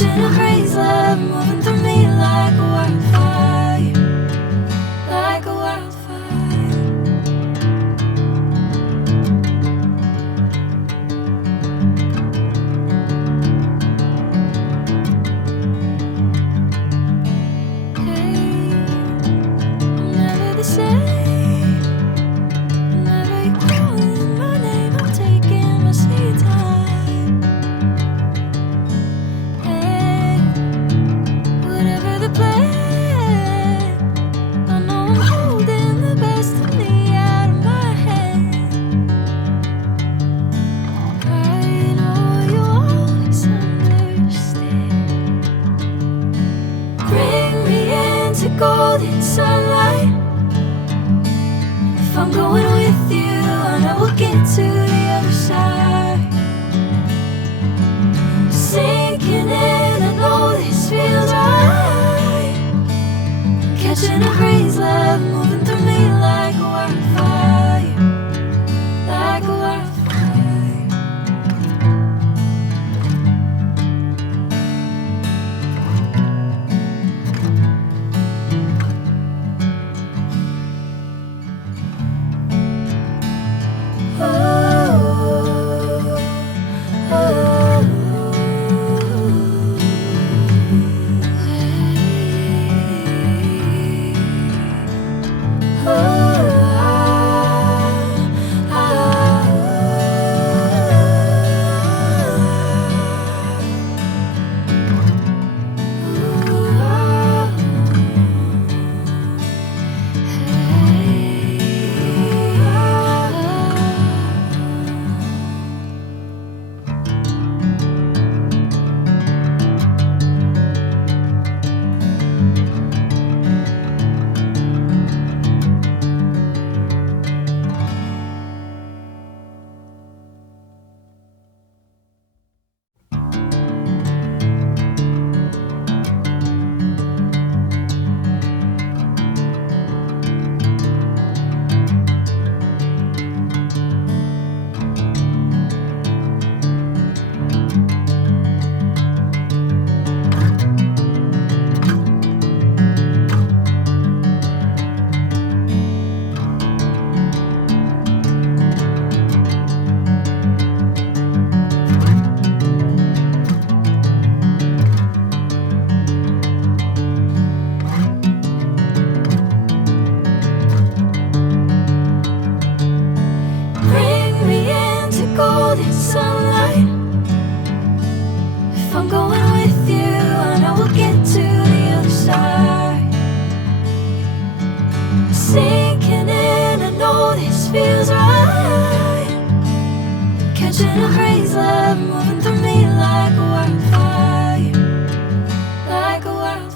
Catching a crazy love moving through me like a wildfire, like a wildfire. Hey, I'm never the same. Whenever you're calling my name, I'm taking my sweet time. Hey, whatever the plan, I know I'm holding the best of me out of my hand. I know you always understand. Bring me into golden sunlight. If I'm going with you, I know we'll get to the other side. Sinking in, I know this feels right. Catching a crazy love moving through me like a wildfire, like a wildfire. Bring me into golden sunlight. If I'm going with you, I know we'll get to the other side. Sinking in, I know this feels right. Catching a crazy love moving through me like a wildfire, like a wildfire.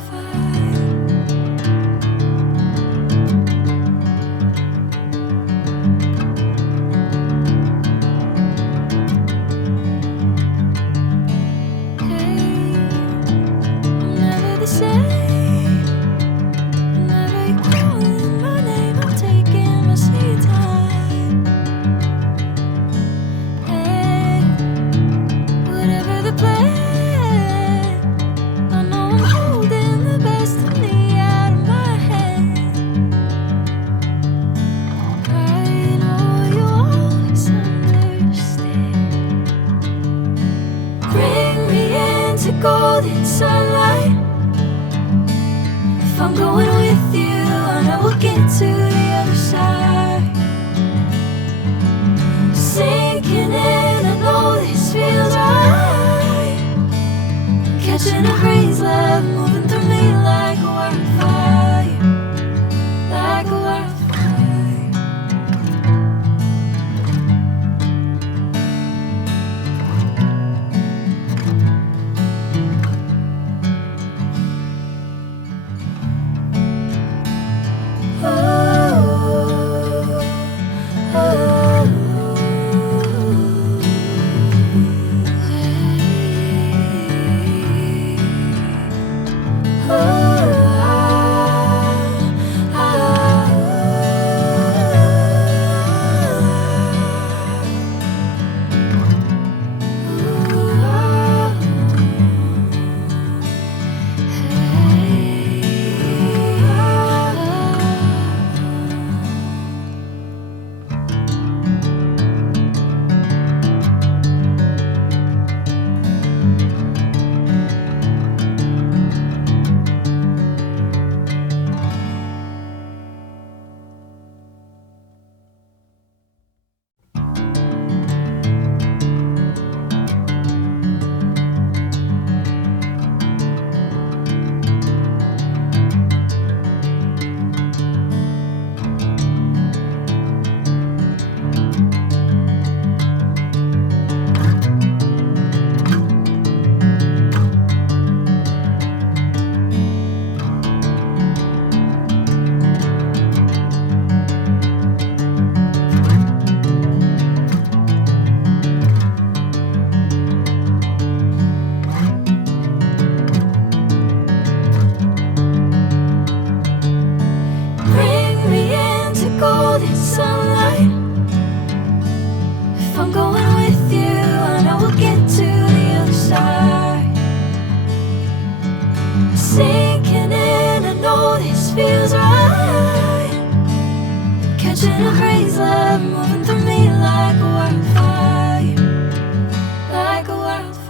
I'm never the same. Whenever you're calling my name, I'm taking my sweet time. Hey, whatever the plan, I know I'm holding the best of me out of my hand. I know you always understand. Bring me into golden sunlight. If I'm going with you, I know we'll get to the other side. Sinking in, I know this feels right. Catching a crazy love moving through me like a wildfire, like a wildfire. sinking in, I know this feels right. Catching a crazy love moving through me like a wildfire, like a wildfire.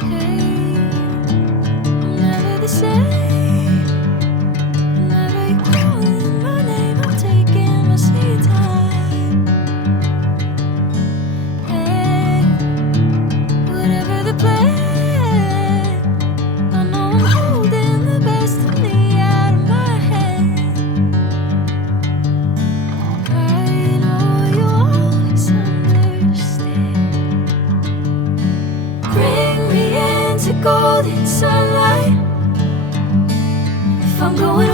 Hey, I'm never the same. Whenever you're calling my name, I'm taking my sweet time. Hey, whatever the plan, I know I'm holding the best of me out of my hand. I know you always understand. Bring me into golden sunlight. If I'm going